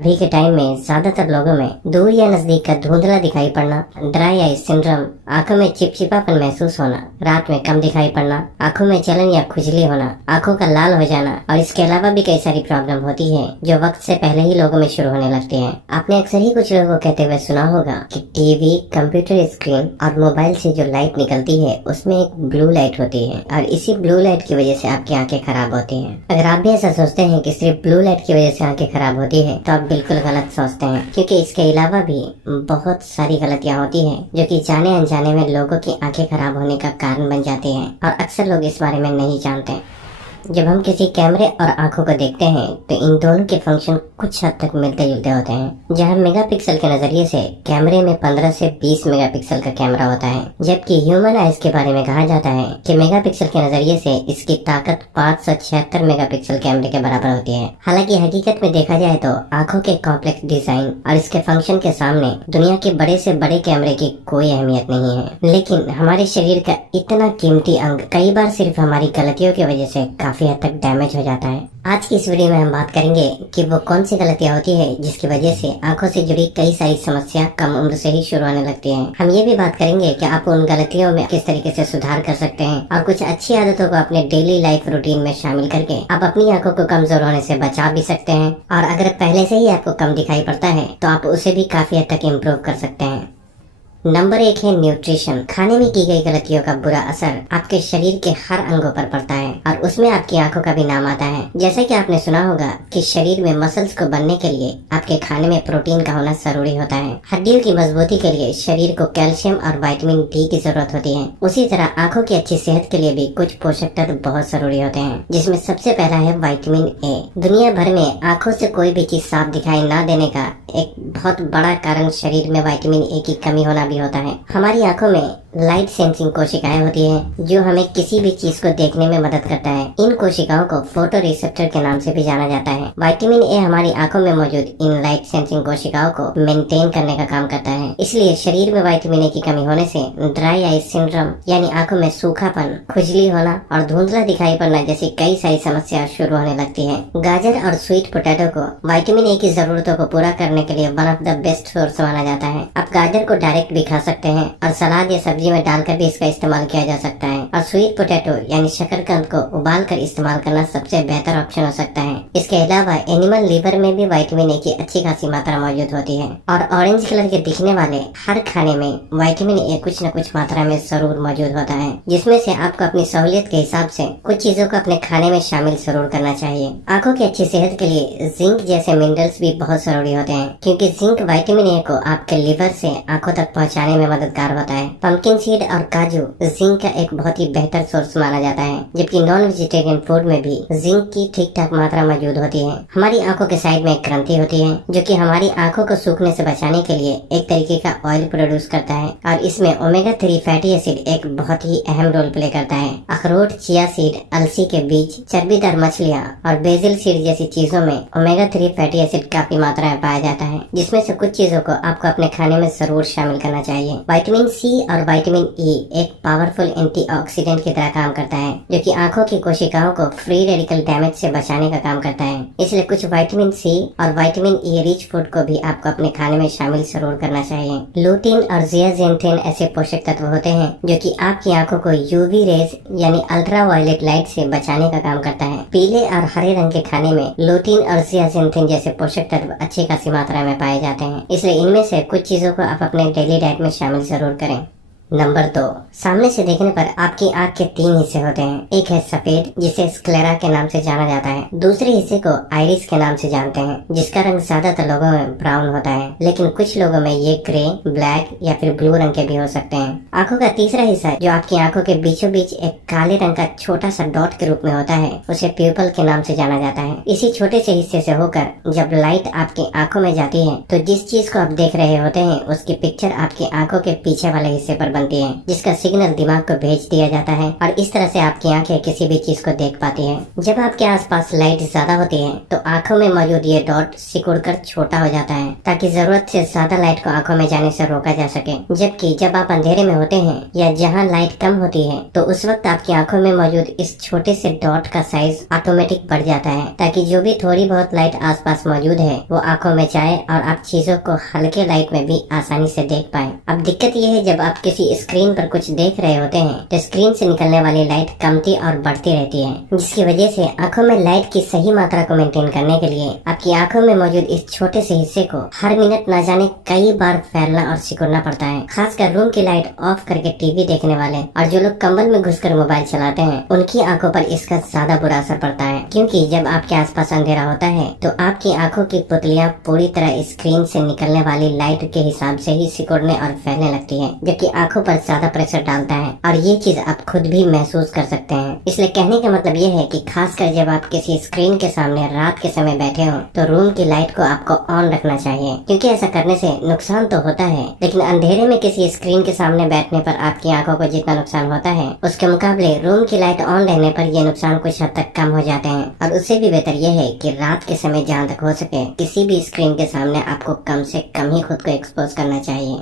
अभी के टाइम में ज्यादातर लोगों में दूर या नजदीक का धुंधला दिखाई पड़ना, ड्राई आई सिंड्रोम, आंखों में चिपचिपापन महसूस होना, रात में कम दिखाई पड़ना, आंखों में जलन या खुजली होना, आंखों का लाल हो जाना और इसके अलावा भी कई सारी प्रॉब्लम होती है जो वक्त से पहले ही लोगों में शुरू होने लगती है। आपने अक्सर ही कुछ लोगों को कहते हुए सुना होगा कि टीवी, कंप्यूटर स्क्रीन और मोबाइल से जो लाइट निकलती है उसमें एक ब्लू लाइट होती है और इसी ब्लू लाइट की वजह से आपकी आंखें खराब होती हैं। अगर आप भी ऐसा सोचते हैं कि सिर्फ ब्लू लाइट की वजह से आंखें खराब होती है तो आप बिल्कुल गलत सोचते हैं, क्योंकि इसके अलावा भी बहुत सारी गलतियां होती हैं जो कि जाने अनजाने में लोगों की आंखें खराब होने का कारण बन जाती हैं और अक्सर लोग इस बारे में नहीं जानते। जब हम किसी कैमरे और आंखों को देखते हैं तो इन दोनों के फंक्शन कुछ हद तक मिलते जुलते होते हैं। जहां मेगापिक्सल के नजरिए से कैमरे में 15 से 20 मेगापिक्सल का कैमरा होता है, जबकि ह्यूमन आइज के बारे में कहा जाता है कि मेगापिक्सल के नजरिए से इसकी ताकत 576 मेगापिक्सल कैमरे के बराबर होती है। हालांकि हकीकत में देखा जाए तो आंखों के कॉम्प्लेक्स डिजाइन और इसके फंक्शन के सामने दुनिया के बड़े से बड़े कैमरे की कोई अहमियत नहीं है। लेकिन हमारे शरीर का इतना कीमती अंग कई बार सिर्फ हमारी गलतियों की वजह से काफी हद तक डैमेज हो जाता है। आज की इस वीडियो में हम बात करेंगे कि वो कौन सी गलतियां होती है जिसकी वजह से आंखों से जुड़ी कई सारी समस्या कम उम्र से ही शुरू होने लगती हैं। हम ये भी बात करेंगे कि आप उन गलतियों में किस तरीके से सुधार कर सकते हैं और कुछ अच्छी आदतों को अपने डेली लाइफ रूटीन में शामिल करके आप अपनी आंखों को कमजोर होने से बचा भी सकते हैं और अगर पहले से ही आपको कम दिखाई पड़ता है तो आप उसे भी काफी हद तक इम्प्रूव कर सकते हैं। नंबर 1 है न्यूट्रिशन। खाने में की गई गलतियों का बुरा असर आपके शरीर के हर अंगों पर पड़ता है और उसमें आपकी आंखों का भी नाम आता है। जैसा कि आपने सुना होगा कि शरीर में मसल्स को बनने के लिए आपके खाने में प्रोटीन का होना जरूरी होता है। हड्डियों की मजबूती के लिए शरीर को कैल्शियम और विटामिन डी की जरूरत होती है। उसी तरह आंखों की अच्छी सेहत के लिए भी कुछ पोषक तत्व बहुत जरूरी होते हैं, जिसमें सबसे पहला है विटामिन ए। दुनिया भर में आंखों से कोई भी चीज साफ दिखाई न देने का एक बहुत बड़ा कारण शरीर में विटामिन ए की कमी होना होता है। हमारी आंखों में लाइट सेंसिंग कोशिकाएं होती हैं जो हमें किसी भी चीज को देखने में मदद करता है। इन कोशिकाओं को फोटो रिसेप्टर के नाम से भी जाना जाता है। विटामिन ए हमारी आंखों में मौजूद इन लाइट सेंसिंग कोशिकाओं को मेंटेन करने का काम करता है। इसलिए शरीर में विटामिन ए की कमी होने से ड्राई आई सिंड्रोम यानी आंखों में सूखापन, खुजली होना और धुंधला दिखाई पड़ना जैसी कई सारी समस्या शुरू होने लगती है। गाजर और स्वीट पोटैटो को विटामिन ए की जरूरतों को पूरा करने के लिए one of the best source माना जाता है। आप गाजर को डायरेक्ट भी खा सकते हैं और सलाद या सब्जी में डालकर भी इसका इस्तेमाल किया जा सकता है और स्वीट पोटैटो यानी शकरकंद को उबालकर इस्तेमाल करना सबसे बेहतर ऑप्शन हो सकता है। इसके अलावा एनिमल लीवर में भी विटामिन ए की अच्छी खासी मात्रा मौजूद होती है और ऑरेंज कलर के दिखने वाले हर खाने में विटामिन ए कुछ न कुछ मात्रा में जरूर मौजूद होता है, जिसमें से आपको अपनी सहूलियत के हिसाब से कुछ चीजों को अपने खाने में शामिल जरूर करना चाहिए। आंखों की अच्छी सेहत के लिए जिंक जैसे मिनरल्स भी बहुत जरूरी होते हैं, क्योंकि जिंक विटामिन ए को आपके लिवर से आंखों तक पहुंचाने में मददगार होता है। पंपकिन सीड और काजू जिंक का एक बहुत ही बेहतर सोर्स माना जाता है, जबकि नॉन वेजिटेरियन फूड में भी जिंक की ठीक ठाक मात्रा मौजूद होती है। हमारी आंखों के साइड में एक ग्रंथि होती है जो कि हमारी आंखों को सूखने से बचाने के लिए एक तरीके का ऑयल प्रोड्यूस करता है और इसमें ओमेगा 3 फैटी एसिड एक बहुत ही अहम रोल प्ले करता है। अखरोट, चिया सीड, अलसी के बीज, चर्बीदार मछलियाँ और बेसिल सीड जैसी चीजों में ओमेगा 3 फैटी एसिड काफी मात्रा में पाया जाता है, जिसमें से कुछ चीजों को आपको अपने खाने में जरूर शामिल करना चाहिए। विटामिन सी और विटामिन ई एक पावरफुल एंटीऑक्सीडेंट की तरह काम करता है, जो कि आंखों की कोशिकाओं को फ्री रेडिकल डैमेज से बचाने का काम करता है। इसलिए कुछ विटामिन सी और विटामिन ई रिच फूड को भी आपको अपने खाने में शामिल जरूर करना चाहिए। लूटीन और जियाजेंथिन ऐसे पोषक तत्व होते हैं जो कि आपकी आंखों को यूवी रेज यानी अल्ट्रा वायलेट लाइट से बचाने का काम करता है। पीले और हरे रंग के खाने में लूटीन और जियाजेंथिन जैसे पोषक तत्व अच्छी खासी मात्रा में पाए जाते हैं, इसलिए इनमें से कुछ चीजों को आप अपने डेली डाइट में शामिल जरूर करें। नंबर 2, सामने से देखने पर आपकी आंख के 3 हिस्से होते हैं। एक है सफेद, जिसे स्क्लेरा के नाम से जाना जाता है। दूसरे हिस्से को आइरिस के नाम से जानते हैं, जिसका रंग ज्यादातर लोगों में ब्राउन होता है, लेकिन कुछ लोगों में ये ग्रे, ब्लैक या फिर ब्लू रंग के भी हो सकते हैं। आंखों का तीसरा हिस्सा जो आपकी आंखों के बीचों बीच एक काले रंग का छोटा सा डॉट के रूप में होता है, उसे प्यूपल के नाम से जाना जाता है। इसी छोटे से हिस्से से होकर जब लाइट आपकी आंखों में जाती है तो जिस चीज को आप देख रहे होते हैं उसकी पिक्चर आपकी आंखों के पीछे वाले हिस्से पर बनती है जिसका सिग्नल दिमाग को भेज दिया जाता है और इस तरह से आपकी आंखें किसी भी चीज को देख पाती है। जब आपके आसपास लाइट ज्यादा होती है तो आंखों में मौजूद ये डॉट सिकुड़कर छोटा हो जाता है ताकि जरूरत से ज्यादा लाइट को आंखों में जाने से रोका जा सके। जबकि जब आप अंधेरे में होते हैं या जहाँ लाइट कम होती है तो उस वक्त आपकी आंखों में मौजूद इस छोटे से डॉट का साइज ऑटोमेटिक बढ़ जाता है ताकि जो भी थोड़ी बहुत लाइट आसपास मौजूद है वो आंखों में जाए और आप चीजों को हल्के लाइट में भी आसानी से देख पाए। अब दिक्कत ये है जब आप किसी स्क्रीन पर कुछ देख रहे होते हैं तो स्क्रीन से निकलने वाली लाइट कमती और बढ़ती रहती है जिसकी वजह से आंखों में लाइट की सही मात्रा को मेंटेन करने के लिए आपकी आंखों में मौजूद इस छोटे से हिस्से को हर मिनट न जाने कई बार फैलना और सिकुड़ना पड़ता है। खासकर रूम की लाइट ऑफ करके टीवी देखने वाले और जो लोग कंबल में घुसकर मोबाइल चलाते हैं उनकी आंखों पर इसका ज्यादा बुरा असर पड़ता है क्योंकि जब आपके आसपास अंधेरा होता है तो आपकी आंखों की पुतलियां पूरी तरह स्क्रीन से निकलने वाली लाइट के हिसाब से ही सिकुड़ने और फैलने लगती है जो कि आंखों पर ज्यादा प्रेशर डालता है और ये चीज आप खुद भी महसूस कर सकते हैं। इसलिए कहने का मतलब ये है कि खासकर जब आप किसी स्क्रीन के सामने रात के समय बैठे हो तो रूम की लाइट को आपको ऑन रखना चाहिए क्योंकि ऐसा करने से नुकसान तो होता है लेकिन अंधेरे में किसी स्क्रीन के सामने बैठने पर आपकी आंखों को जितना नुकसान होता है उसके मुकाबले रूम की लाइट ऑन रहने पर ये नुकसान कुछ हद तक कम हो जाते हैं। और उससे भी बेहतर ये है कि रात के समय जहाँ तक हो सके किसी भी स्क्रीन के सामने आपको कम से कम ही खुद को एक्सपोज करना चाहिए।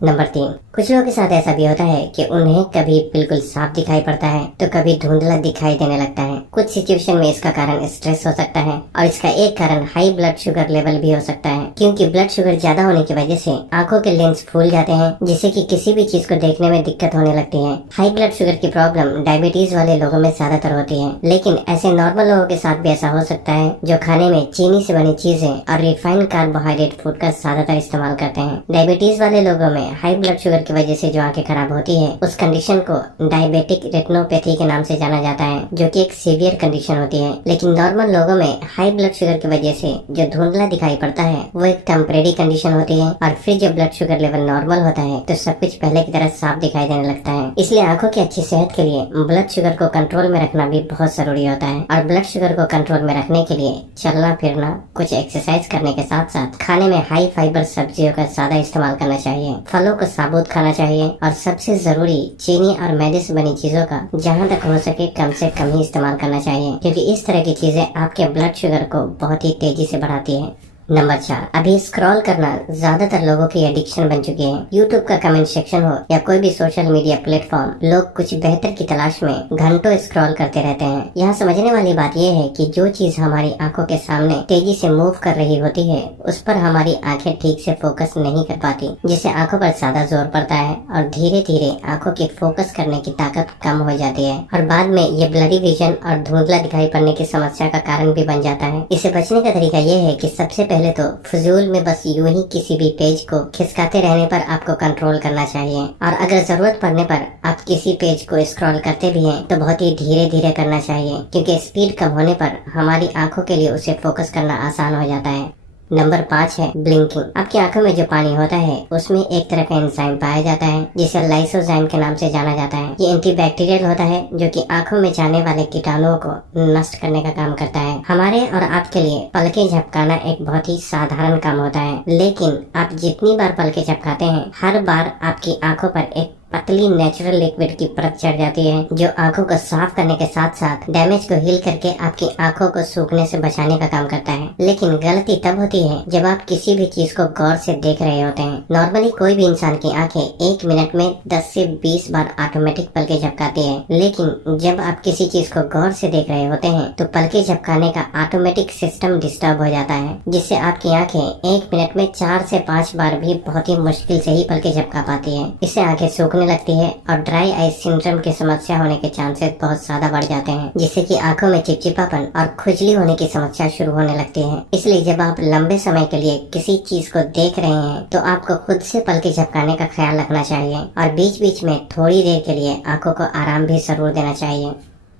नंबर 3, कुछ लोगों के साथ ऐसा भी होता है कि उन्हें कभी बिल्कुल साफ दिखाई पड़ता है तो कभी धुंधला दिखाई देने लगता है। कुछ सिचुएशन में इसका कारण स्ट्रेस हो सकता है और इसका एक कारण हाई ब्लड शुगर लेवल भी हो सकता है क्योंकि ब्लड शुगर ज्यादा होने की वजह से आंखों के लेंस फूल जाते हैं जिससे कि किसी भी चीज को देखने में दिक्कत होने लगती है। हाई ब्लड शुगर की प्रॉब्लम डायबिटीज वाले लोगों में ज्यादातर होती है लेकिन ऐसे नॉर्मल लोगों के साथ भी ऐसा हो सकता है जो खाने में चीनी से बनी चीजें और रिफाइंड कार्बोहाइड्रेट फूड का ज्यादातर इस्तेमाल करते हैं। डायबिटीज वाले लोगों में हाई ब्लड शुगर की वजह से जो आंखें खराब होती है उस कंडीशन को डायबिटिक रेटिनोपैथी के नाम से जाना जाता है जो कि एक सीवियर कंडीशन होती है। लेकिन नॉर्मल लोगों में हाई ब्लड शुगर की वजह से जो धुंधला दिखाई पड़ता है वो एक टेम्परेरी कंडीशन होती है और फिर जब ब्लड शुगर लेवल नॉर्मल होता है तो सब कुछ पहले की तरह साफ दिखाई देने लगता है। इसलिए आंखों की अच्छी सेहत के लिए ब्लड शुगर को कंट्रोल में रखना भी बहुत जरूरी होता है और ब्लड शुगर को कंट्रोल में रखने के लिए चलना फिरना कुछ एक्सरसाइज करने के साथ साथ खाने में हाई फाइबर सब्जियों का ज्यादा इस्तेमाल करना चाहिए, फलों को साबुत खाना चाहिए और सबसे जरूरी चीनी और मैदे से बनी चीजों का जहाँ तक हो सके कम से कम ही इस्तेमाल करना चाहिए क्योंकि इस तरह की चीजें आपके ब्लड शुगर को बहुत ही तेजी से बढ़ाती है। नंबर 4, अभी स्क्रॉल करना ज्यादातर लोगों की एडिक्शन बन चुकी है। यूट्यूब का कमेंट सेक्शन हो या कोई भी सोशल मीडिया प्लेटफॉर्म, लोग कुछ बेहतर की तलाश में घंटों स्क्रॉल करते रहते हैं। यहाँ समझने वाली बात यह है कि जो चीज हमारी आंखों के सामने तेजी से मूव कर रही होती है उस पर हमारी आंखें ठीक से फोकस नहीं कर पाती जिससे आंखों पर ज्यादा जोर पड़ता है और धीरे धीरे आंखों की फोकस करने की ताकत कम हो जाती है और बाद में ये ब्लडी विजन और धुंधला दिखाई पड़ने की समस्या का कारण भी बन जाता है। इससे बचने का तरीका ये है कि सबसे पहले तो फजूल में बस यूं ही किसी भी पेज को खिसकाते रहने पर आपको कंट्रोल करना चाहिए और अगर जरूरत पड़ने पर आप किसी पेज को स्क्रॉल करते भी हैं तो बहुत ही धीरे धीरे करना चाहिए क्योंकि स्पीड कम होने पर हमारी आंखों के लिए उसे फोकस करना आसान हो जाता है। नंबर 5 है ब्लिंकिंग। आपकी आंखों में जो पानी होता है उसमें एक तरह का एंजाइम पाया जाता है जिसे लाइसोजाइम के नाम से जाना जाता है। ये एंटीबैक्टीरियल होता है जो कि आंखों में जाने वाले कीटाणुओं को नष्ट करने का काम करता है। हमारे और आपके लिए पलकें झपकाना एक बहुत ही साधारण काम होता है लेकिन आप जितनी बार पलकें झपकाते हैं हर बार आपकी आंखों पर एक पतली नेचुरल लिक्विड की परत चढ़ जाती है जो आंखों को साफ करने के साथ साथ डैमेज को हील करके आपकी आंखों को सूखने से बचाने का काम करता है। लेकिन गलती तब होती है जब आप किसी भी चीज को गौर से देख रहे होते हैं। नॉर्मली कोई भी इंसान की आंखें 1 मिनट में 10 से 20 बार ऑटोमेटिक पलके झपकाती है लेकिन जब आप किसी चीज को गौर से देख रहे होते हैं तो पलके झपकाने का ऑटोमेटिक सिस्टम डिस्टर्ब हो जाता है जिससे आपकी आंखें 1 मिनट में 4 से 5 बार भी बहुत ही मुश्किल से ही पलके झपका पाती है। इससे आंखें सूखने लगती है और ड्राई आई सिंड्रोम की समस्या होने के चांसेस बहुत ज्यादा बढ़ जाते हैं जिससे कि आंखों में चिपचिपापन और खुजली होने की समस्या शुरू होने लगती है। इसलिए जब आप लंबे समय के लिए किसी चीज को देख रहे हैं तो आपको खुद से पलके झपकाने का ख्याल रखना चाहिए और बीच बीच में थोड़ी देर के लिए आंखों को आराम भी जरूर देना चाहिए।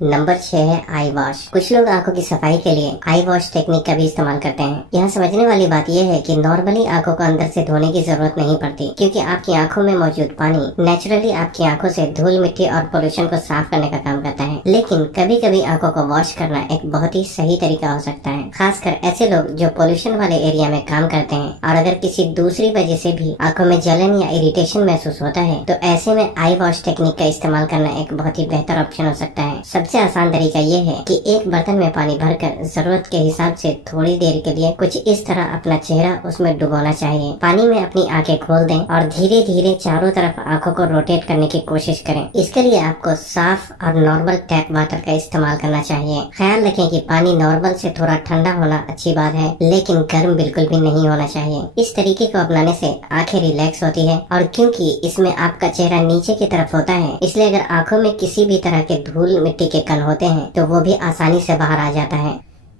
नंबर 6 है आई वॉश। कुछ लोग आंखों की सफाई के लिए आई वॉश टेक्निक का भी इस्तेमाल करते हैं। यहाँ समझने वाली बात यह है कि नॉर्मली आंखों को अंदर से धोने की जरूरत नहीं पड़ती, क्योंकि आपकी आंखों में मौजूद पानी नेचुरली आपकी आंखों से धूल मिट्टी और पोल्यूशन को साफ करने का काम करता है। लेकिन कभी कभी आंखों को वॉश करना एक बहुत ही सही तरीका हो सकता है, खासकर ऐसे लोग जो पोल्यूशन वाले एरिया में काम करते हैं और अगर किसी दूसरी वजह से भी आंखों में जलन या इरिटेशन महसूस होता है तो ऐसे में आई वॉश टेक्निक का इस्तेमाल करना एक बहुत ही बेहतर ऑप्शन हो सकता है। सबसे आसान तरीका ये है कि एक बर्तन में पानी भरकर जरूरत के हिसाब से थोड़ी देर के लिए कुछ इस तरह अपना चेहरा उसमें डुबोना चाहिए। पानी में अपनी आंखें खोल दें और धीरे धीरे चारों तरफ आंखों को रोटेट करने की कोशिश करें। इसके लिए आपको साफ और नॉर्मल टैप वाटर का इस्तेमाल करना चाहिए। ख्याल रखें कि पानी नॉर्मल से थोड़ा ठंडा होना अच्छी बात है, लेकिन गर्म बिल्कुल भी नहीं होना चाहिए। इस तरीके को अपनाने से आंखें रिलैक्स होती है और क्योंकि इसमें आपका चेहरा नीचे की तरफ होता है, इसलिए अगर आंखों में किसी भी तरह के धूल मिट्टी के कण होते हैं तो वो भी आसानी से बाहर आ जाता है।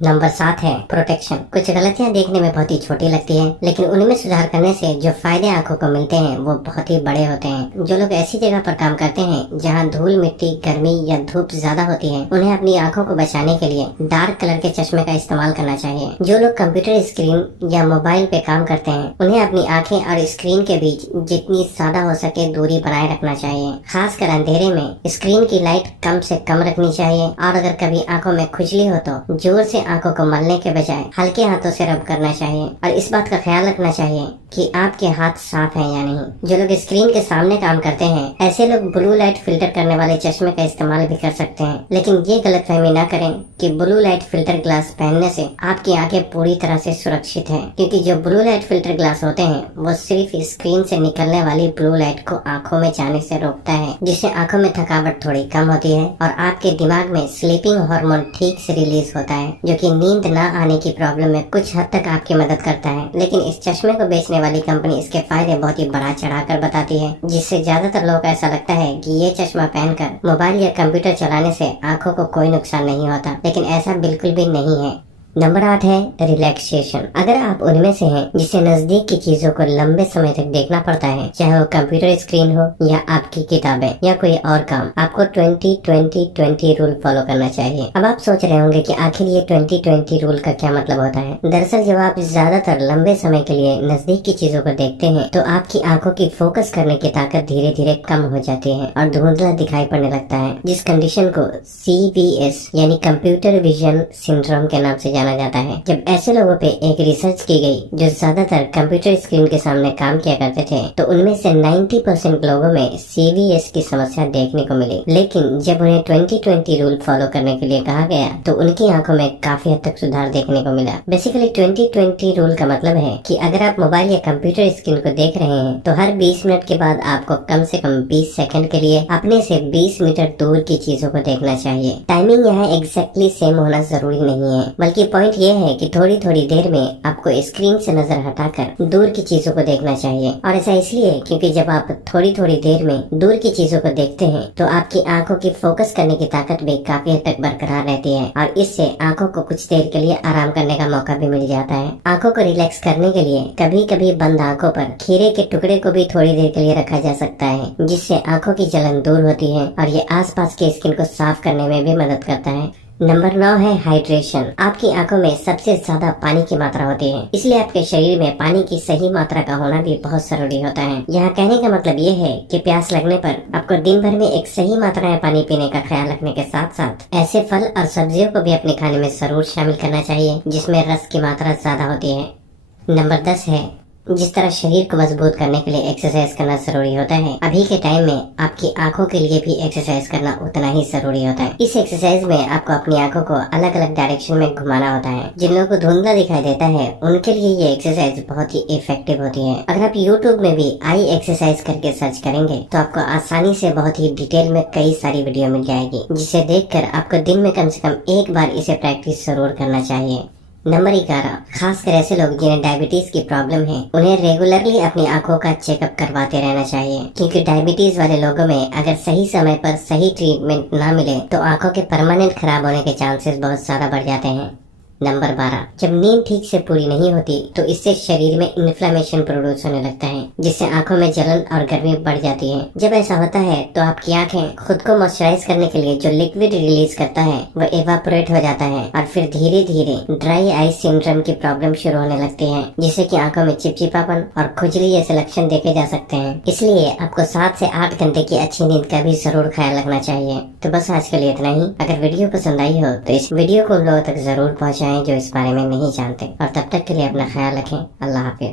नंबर 7 है प्रोटेक्शन। कुछ गलतियां देखने में बहुत ही छोटी लगती हैं, लेकिन उनमें सुधार करने से जो फायदे आंखों को मिलते हैं वो बहुत ही बड़े होते हैं। जो लोग ऐसी जगह पर काम करते हैं जहां धूल मिट्टी गर्मी या धूप ज्यादा होती है, उन्हें अपनी आंखों को बचाने के लिए डार्क कलर के चश्मे का इस्तेमाल करना चाहिए। जो लोग कंप्यूटर स्क्रीन या मोबाइल पे काम करते हैं, उन्हें अपनी आँखें और स्क्रीन के बीच जितनी ज्यादा हो सके दूरी बनाए रखना चाहिए। खासकर अंधेरे में स्क्रीन की लाइट कम से कम रखनी चाहिए और अगर कभी आंखों में खुजली हो तो जोर से आंखों को मलने के बजाय हल्के हाथों से रब करना चाहिए और इस बात का ख्याल रखना चाहिए कि आपके हाथ साफ हैं या नहीं। जो लोग स्क्रीन के सामने काम करते हैं, ऐसे लोग ब्लू लाइट फिल्टर करने वाले चश्मे का इस्तेमाल भी कर सकते हैं, लेकिन ये गलतफहमी ना करें कि ब्लू लाइट फिल्टर ग्लास पहनने से आपकी आंखें पूरी तरह से सुरक्षित हैं, क्योंकि जो ब्लू लाइट फिल्टर ग्लास होते हैं वो सिर्फ स्क्रीन से निकलने वाली ब्लू लाइट को आंखों में जाने से रोकता है, जिससे आंखों में थकावट थोड़ी कम होती है और आपके दिमाग में स्लीपिंग हार्मोन ठीक से रिलीज होता है, जो कि नींद ना आने की प्रॉब्लम में कुछ हद तक आपकी मदद करता है। लेकिन इस चश्मे को बेचने वाली कंपनी इसके फायदे बहुत ही बढ़ा चढ़ाकर बताती है, जिससे ज्यादातर लोगों को ऐसा लगता है कि ये चश्मा पहनकर मोबाइल या कंप्यूटर चलाने से आंखों को कोई नुकसान नहीं होता, लेकिन ऐसा बिल्कुल भी नहीं है। नंबर 8 है रिलैक्सेशन। अगर आप उनमें से हैं जिसे नजदीक की चीजों को लंबे समय तक देखना पड़ता है, चाहे वो कंप्यूटर स्क्रीन हो या आपकी किताबें या कोई और काम, आपको 20-20-20 रूल फॉलो करना चाहिए। अब आप सोच रहे होंगे कि आखिर ये 20-20 रूल का क्या मतलब होता है। दरअसल जब आप ज्यादातर लंबे समय के लिए नजदीक की चीजों को देखते हैं तो आपकी आंखों की फोकस करने की ताकत धीरे धीरे कम हो जाती है और धुंधला दिखाई पड़ने लगता है, जिस कंडीशन को CVS यानी कंप्यूटर विजन सिंड्रोम के नाम से जाना जाता है। जब ऐसे लोगों पे एक रिसर्च की गई जो ज्यादातर कंप्यूटर स्क्रीन के सामने काम किया करते थे, तो उनमें से 90% लोगों में CVS की समस्या देखने को मिली। लेकिन जब उन्हें 20-20 रूल फॉलो करने के लिए कहा गया तो उनकी आंखों में काफी हद तक सुधार देखने को मिला। बेसिकली 20-20 रूल का मतलब है कि अगर आप मोबाइल या कंप्यूटर स्क्रीन को देख रहे हैं तो हर 20 मिनट के बाद आपको कम से कम 20 सेकंड के लिए अपने से 20 मीटर दूर की चीजों को देखना चाहिए। टाइमिंग यहाँ एग्जैक्टली सेम होना जरूरी नहीं है, बल्कि पॉइंट ये है कि थोड़ी थोड़ी देर में आपको स्क्रीन से नजर हटाकर दूर की चीजों को देखना चाहिए। और ऐसा इसलिए क्योंकि जब आप थोड़ी थोड़ी देर में दूर की चीजों को देखते हैं तो आपकी आंखों की फोकस करने की ताकत भी काफी हद तक बरकरार रहती है और इससे आंखों को कुछ देर के लिए आराम करने का मौका भी मिल जाता है। आंखों को रिलैक्स करने के लिए कभी कभी बंद आंखों पर खीरे के टुकड़े को भी थोड़ी देर के लिए रखा जा सकता है, जिससे आंखों की जलन दूर होती है और ये आसपास के स्किन को साफ करने में भी मदद करता है। नंबर 9 है हाइड्रेशन। आपकी आंखों में सबसे ज्यादा पानी की मात्रा होती है, इसलिए आपके शरीर में पानी की सही मात्रा का होना भी बहुत जरूरी होता है। यहाँ कहने का मतलब ये है कि प्यास लगने पर आपको दिन भर में एक सही मात्रा में पानी पीने का ख्याल रखने के साथ साथ ऐसे फल और सब्जियों को भी अपने खाने में जरूर शामिल करना चाहिए जिसमें रस की मात्रा ज्यादा होती है। नंबर 10 है जिस तरह शरीर को मजबूत करने के लिए एक्सरसाइज करना जरूरी होता है, अभी के टाइम में आपकी आंखों के लिए भी एक्सरसाइज करना उतना ही जरूरी होता है। इस एक्सरसाइज में आपको अपनी आंखों को अलग अलग डायरेक्शन में घुमाना होता है। जिन लोगों को धुंधला दिखाई देता है उनके लिए ये एक्सरसाइज बहुत ही इफेक्टिव होती है। अगर आप YouTube में भी आई एक्सरसाइज करके सर्च करेंगे तो आपको आसानी से बहुत ही डिटेल में कई सारी वीडियो मिल जाएगी, जिसे देखकर आपको दिन में कम से कम एक बार इसे प्रैक्टिस जरूर करना चाहिए। नंबर 11, खासकर ऐसे लोग जिन्हें डायबिटीज की प्रॉब्लम है, उन्हें रेगुलरली अपनी आंखों का चेकअप करवाते रहना चाहिए, क्योंकि डायबिटीज वाले लोगों में अगर सही समय पर सही ट्रीटमेंट ना मिले तो आंखों के परमानेंट खराब होने के चांसेस बहुत ज्यादा बढ़ जाते हैं। नंबर 12, जब नींद ठीक से पूरी नहीं होती तो इससे शरीर में इन्फ्लेमेशन प्रोड्यूस होने लगता है, जिससे आंखों में जलन और गर्मी बढ़ जाती है। जब ऐसा होता है तो आपकी आंखें खुद को मॉइस्चराइज करने के लिए जो लिक्विड रिलीज करता है वो एवापोरेट हो जाता है और फिर धीरे धीरे ड्राई आई सिंड्रोम की प्रॉब्लम शुरू होने लगती है, जिससे कि आंखों में चिपचिपापन और खुजली जैसे लक्षण देखे जा सकते हैं। इसलिए आपको 7 से 8 घंटे की अच्छी नींद का भी जरूर ख्याल रखना चाहिए। तो बस आज के लिए इतना ही। अगर वीडियो पसंद आई हो तो इस वीडियो को उन लोगों तक जरूर पहुंचाएं जो इस बारे में नहीं जानते, और तब तक के लिए अपना ख्याल रखें। अल्लाह हाफिज।